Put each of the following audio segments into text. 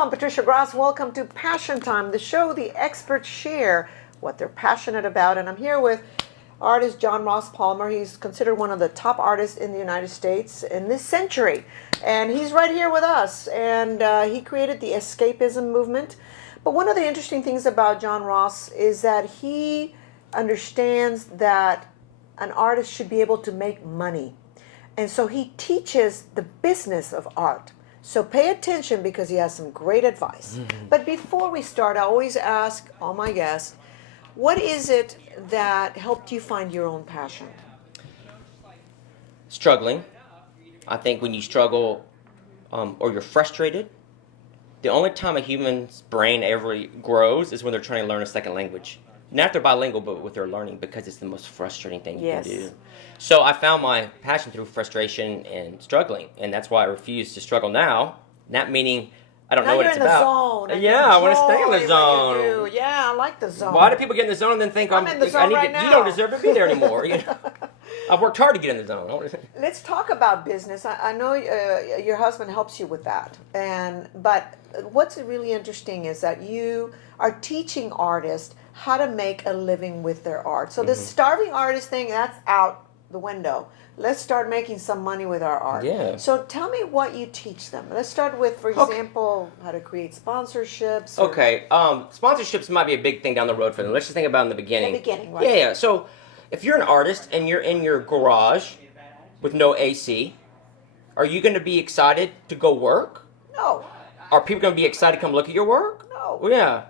I'm Patricia Gras. Welcome to Passion Time, the show the experts share what they're passionate about. And I'm here with artist John Ross Palmer. He's considered one of the top artists in the United States in this century. And he's right here with us. And he created the escapism movement. But one of the interesting things about John Ross is that he understands that an artist should be able to make money. And so he teaches the business of art. So pay attention because he has some great advice. But before we start, I always ask all my guests, what is it that helped you find your own passion? Struggling. I think when you struggle or you're frustrated, the only time a human's brain ever grows is when they're trying to learn a second language. Not they're bilingual, but with their learning, because it's the most frustrating thing you can do. So I found my passion through frustration and struggling, and that's why I refuse to struggle now. Not meaning I don't know what it's about. Zone, yeah, I want to stay in the zone. Yeah, I like the zone. Why do people get in the zone and then think I'm in the zone right now. You don't deserve to be there anymore? You know? I've worked hard to get in the zone. Let's talk about business. I know your husband helps you with that, but what's really interesting is that you are teaching artists how to make a living with their art. So this starving artist thing, that's out the window. Let's start making some money with our art. Yeah. So tell me what you teach them. Let's start with, for example, how to create sponsorships. Okay. Sponsorships might be a big thing down the road for them. Let's just think about in the beginning. The beginning, right. Yeah. So if you're an artist and you're in your garage with no AC, are you going to be excited to go work? No. Are people going to be excited to come look at your work? No. Well, yeah.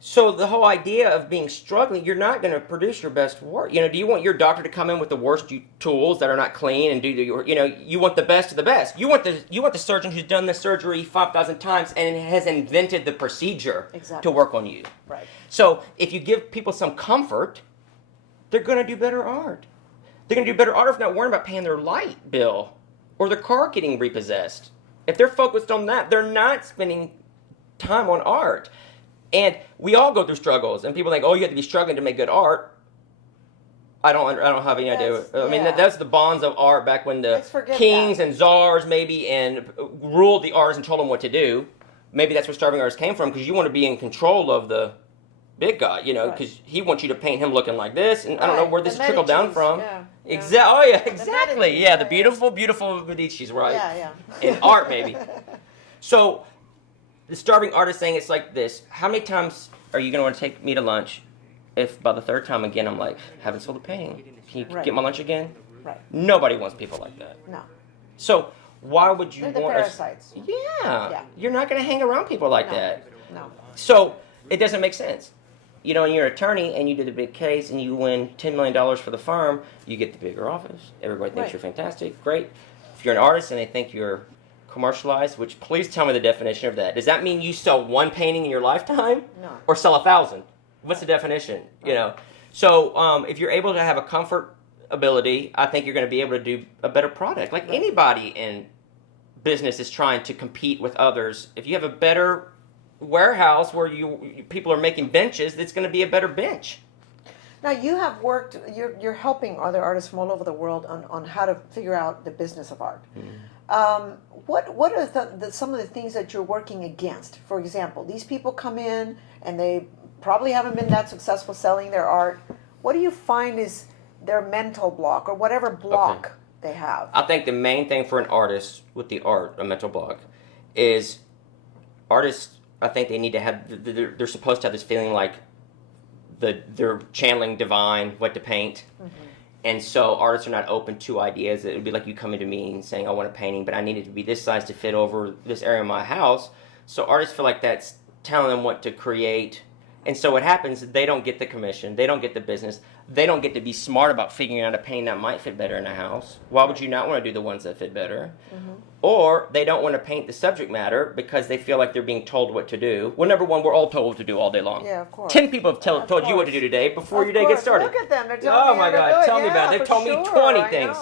So the whole idea of being struggling, you're not going to produce your best work. You know, do you want your doctor to come in with the worst tools that are not clean and do you want the best of the best. You want the surgeon who's done the surgery 5,000 times and has invented the procedure to work on you. Right. So if you give people some comfort, they're going to do better art. They're going to do better art if not worrying about paying their light bill or their car getting repossessed. If they're focused on that, they're not spending time on art. And we all go through struggles, and people think, "Oh, you have to be struggling to make good art." I don't have any idea. I mean, that's the bonds of art back when the kings and czars maybe and ruled the artists and told them what to do. Maybe that's where starving artists came from, because you want to be in control of the big guy, you know, because he wants you to paint him looking like this, and I don't know where this trickled down from. Yeah. Oh yeah, exactly. The beautiful Medicis, right? Yeah. In art, maybe. So. The starving artist saying it's like this: how many times are you going to want to take me to lunch if by the third time again I'm like, haven't sold a painting, can you get my lunch again? Right. Nobody wants people like that. No. So why would you They're want the parasites. Yeah. You're not going to hang around people like that. No. So it doesn't make sense. You know, when you're an attorney and you do the big case and you win $10 million for the firm, you get the bigger office. Everybody thinks you're fantastic. Great. If you're an artist and they think you're commercialized, which please tell me the definition of that. Does that mean you sell one painting in your lifetime? No. Or sell 1,000? What's the definition? You know. So if you're able to have a comfort ability, I think you're going to be able to do a better product. Like anybody in business is trying to compete with others. If you have a better warehouse where people are making benches, it's going to be a better bench. Now you have worked. You're helping other artists from all over the world on how to figure out the business of art. What are some of the things that you're working against? For example, these people come in and they probably haven't been that successful selling their art. What do you find is their mental block or whatever block they have? I think the main thing for an artist with the art, a mental block, is artists, I think they need to have, they're supposed to have this feeling like they're channeling divine, what to paint. And so artists are not open to ideas. It would be like you coming to me and saying, I want a painting, but I need it to be this size to fit over this area of my house. So artists feel like that's telling them what to create. And so what happens, they don't get the commission. They don't get the business. They don't get to be smart about figuring out a painting that might fit better in a house. Why would you not want to do the ones that fit better? Or they don't want to paint the subject matter because they feel like they're being told what to do. Well, number one, we're all told what to do all day long. Yeah, of course. 10 people have told you what to do today before your day gets started. Look at them. They're telling me my God, tell me about it. They've told me 20 things.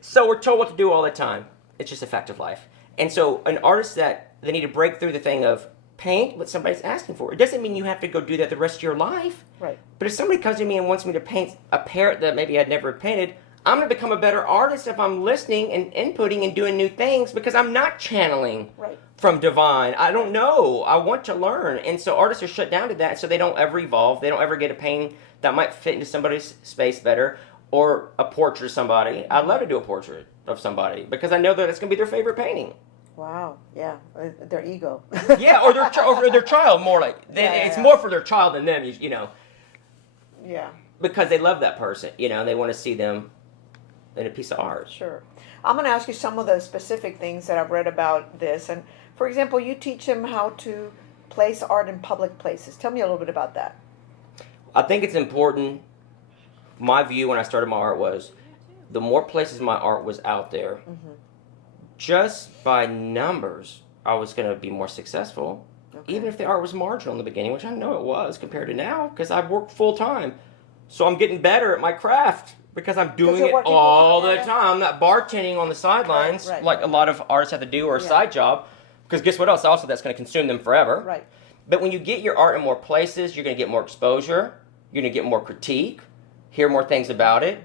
So we're told what to do all the time. It's just a fact of life. And so an artist that they need to break through the thing of paint what somebody's asking for. It doesn't mean you have to go do that the rest of your life. Right. But if somebody comes to me and wants me to paint a parrot that maybe I'd never painted, I'm going to become a better artist if I'm listening and inputting and doing new things because I'm not channeling Right. from divine. I don't know. I want to learn. And so artists are shut down to that, so they don't ever evolve. They don't ever get a painting that might fit into somebody's space better, or a portrait of somebody. I'd love to do a portrait of somebody because I know that it's going to be their favorite painting. Wow. Yeah. Their ego. Yeah, or their child more like. It's more for their child than them, you know. Yeah. Because they love that person, you know. They want to see them in a piece of art. Sure. I'm going to ask you some of the specific things that I've read about this. And for example, you teach them how to place art in public places. Tell me a little bit about that. I think it's important. My view when I started my art was the more places my art was out there, just by numbers, I was going to be more successful. Okay. Even if the art was marginal in the beginning, which I know it was compared to now, because I've worked full time. So I'm getting better at my craft because I'm doing it all the time. I'm not bartending on the sidelines like a lot of artists have to do, or a side job. Because guess what else? Also, that's going to consume them forever. Right. But when you get your art in more places, you're going to get more exposure. You're going to get more critique, hear more things about it.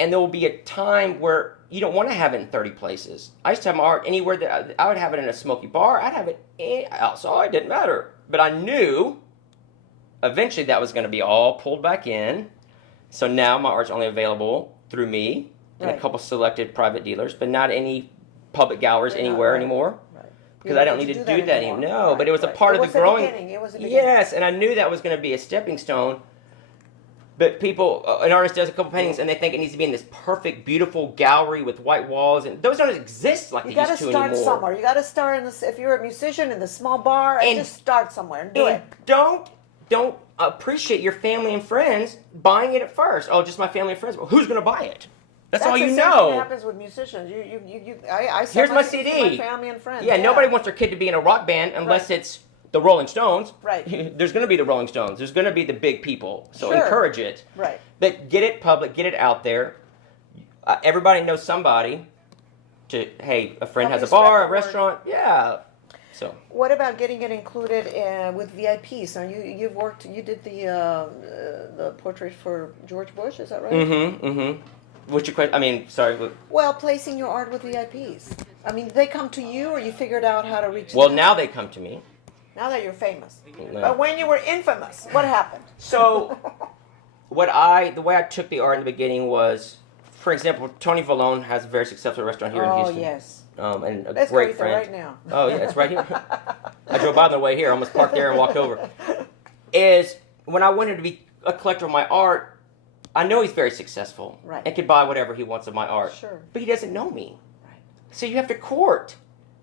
And there will be a time where you don't want to have it in 30 places. I used to have my art anywhere that I would have it in a smoky bar. I'd have it outside. It didn't matter. But I knew eventually that was going to be all pulled back in. So now my art's only available through me and a couple selected private dealers, but not any public galleries anywhere anymore. Because I don't need to do that anymore. No, but it was a part of the growing. It was the beginning. Yes, and I knew that was going to be a stepping stone. But people, an artist does a couple paintings and they think it needs to be in this perfect, beautiful gallery with white walls, and those don't exist like they used to anymore. You got to start somewhere. You got to start in this. If you're a musician in the small bar, and just start somewhere and do it. Don't appreciate your family and friends buying it at first. Oh, just my family and friends. Well, who's going to buy it? That's all you know. That's the same thing that happens with musicians. I Here's my CD. To my family and friends. Yeah, nobody wants their kid to be in a rock band unless it's the Rolling Stones. Right. There's going to be the Rolling Stones. There's going to be the big people. So encourage it. Right. But get it public. Get it out there. Everybody knows somebody. Hey, a friend has a bar, a restaurant. Yeah. So. What about getting it included with VIPs? Now you did the portrait for George Bush. Is that right? Mm-hmm. What's your question? I mean, sorry. Well, placing your art with VIPs. I mean, they come to you, or you figured out how to reach them? Well, now they come to me. Now that you're famous. No. But when you were infamous, what happened? So, the way I took the art in the beginning was, for example, Tony Vallone has a very successful restaurant here in Houston. Oh, yes. And a Let's great go friend. right now. Oh, yeah, it's right here. I drove by on the way here. I almost parked there and walked over. Is when I wanted to be a collector of my art, I know he's very successful and can buy whatever he wants of my art. Sure. But he doesn't know me. Right. So you have to court.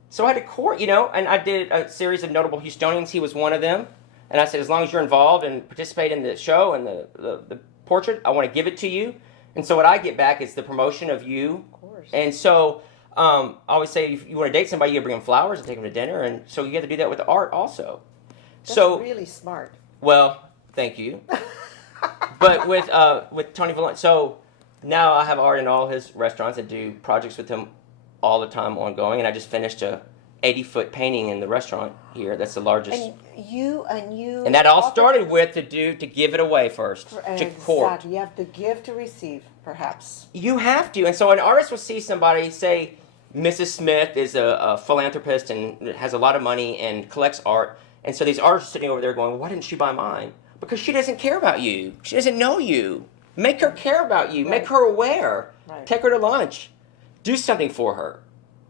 So I had to court, and I did a series of notable Houstonians. He was one of them. And I said, as long as you're involved and participate in the show and the portrait, I want to give it to you. And so what I get back is the promotion of you. Of course. And so I always say, if you want to date somebody, you bring them flowers and take them to dinner. And so you have to do that with the art also. That's really smart. Well, thank you. But with Tony Vallone, so now I have art in all his restaurants and do projects with him all the time ongoing. And I just finished a 80-foot painting in the restaurant here. That's the largest. And that all started with to give it away first, to court. Exactly. You have to give to receive, perhaps. You have to. And so an artist will see somebody, say Mrs. Smith is a philanthropist and has a lot of money and collects art. And so these artists are sitting over there going, well, why didn't she buy mine? Because she doesn't care about you. She doesn't know you. Make her care about you. Make her aware. Take her to lunch. Do something for her.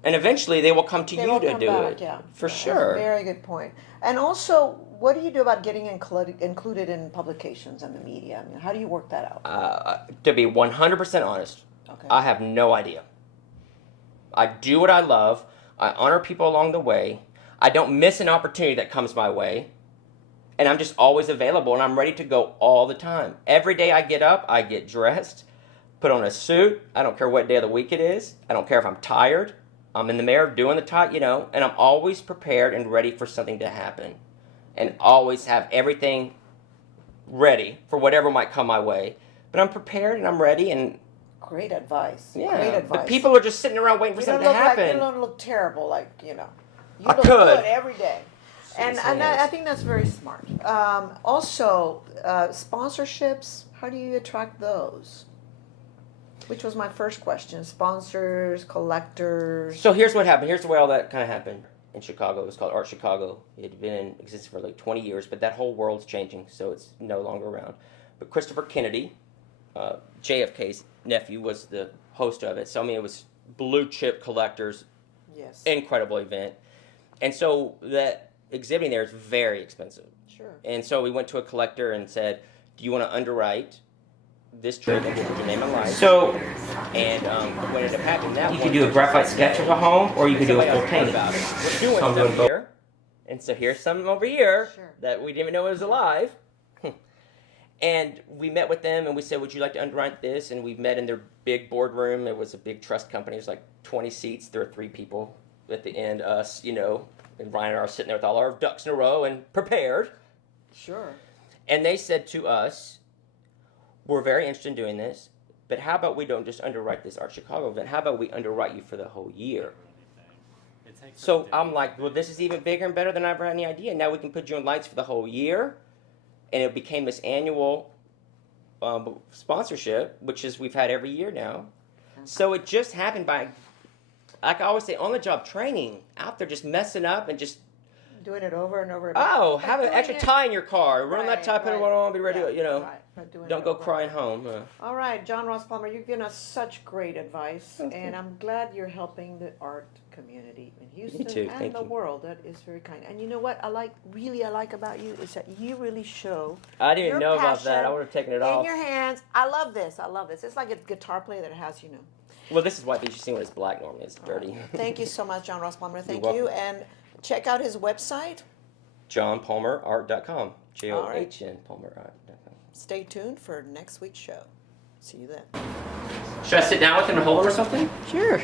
And eventually they will come to you to do it. Yeah. For sure. That's a very good point. And also, what do you do about getting included in publications and the media? I mean, how do you work that out? To be 100% honest, I have no idea. I do what I love. I honor people along the way. I don't miss an opportunity that comes my way. And I'm just always available, and I'm ready to go all the time. Every day I get up, I get dressed, put on a suit. I don't care what day of the week it is. I don't care if I'm tired. I'm in the mirror doing the tie, and I'm always prepared and ready for something to happen. And always have everything ready for whatever might come my way. But I'm prepared and I'm ready. And great advice. Yeah. Great advice. But people are just sitting around waiting for something to happen. You don't look terrible, You I look could. good every day. And I think that's very smart. Also, sponsorships, how do you attract those? Which was my first question. Sponsors, collectors. So here's what happened. Here's the way all that kind of happened in Chicago. It was called Art Chicago. It had been in existence for like 20 years, but that whole world's changing, so it's no longer around. But Christopher Kennedy, JFK's nephew, was the host of it. So I mean, it was blue chip collectors. Yes. Incredible event. And so that exhibiting there is very expensive. Sure. And so we went to a collector and said, do you want to underwrite this trip and give it your name and life? So, and what ended up happening that you could do a graphite sketch of a home, or you could do a full painting. We're doing some here, and so here's some over here that we didn't even know was alive. And we met with them, and we said, would you like to underwrite this? And we met in their big boardroom. It was a big trust company. It was like 20 seats. There were 3 people at the end, us, you know, and Ryan and I are sitting there with all our ducks in a row and prepared. Sure. And they said to us, we're very interested in doing this, but how about we don't just underwrite this Art Chicago event? How about we underwrite you for the whole year? So I'm like, well, this is even bigger and better than I ever had any idea. Now we can put you on lights for the whole year. And it became this annual sponsorship, which is we've had every year now. So it just happened by, like I always say, on-the-job training, out there just messing up and just doing it over and over again. Oh, have an extra tie in your car. Run that tie, put it on, be ready to, you know. Right. Don't go crying home. All right, John Ross Palmer, you've given us such great advice, and I'm glad you're helping the art community in Houston and the world. That is very kind. And you know what I like about you is that you really show. I didn't even know about that. I would have taken it off. In your hands. I love this. It's like a guitar player that has, you know. Well, this is white. You see when it's black normally. It's dirty. Right. Thank you so much, John Ross Palmer. Thank you. And check out his website. JohnPalmerArt.com. JOHN PalmerArt.com. Stay tuned for next week's show. See you then. Should I sit down with him and hold him or something? Sure.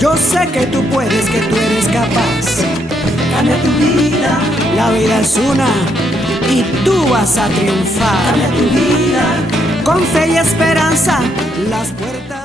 Yo sé que tú puedes, que tú eres capaz. Cambia tu vida. La vida es una y tú vas a triunfar. Cambia tu vida. Con fe y esperanza, las puertas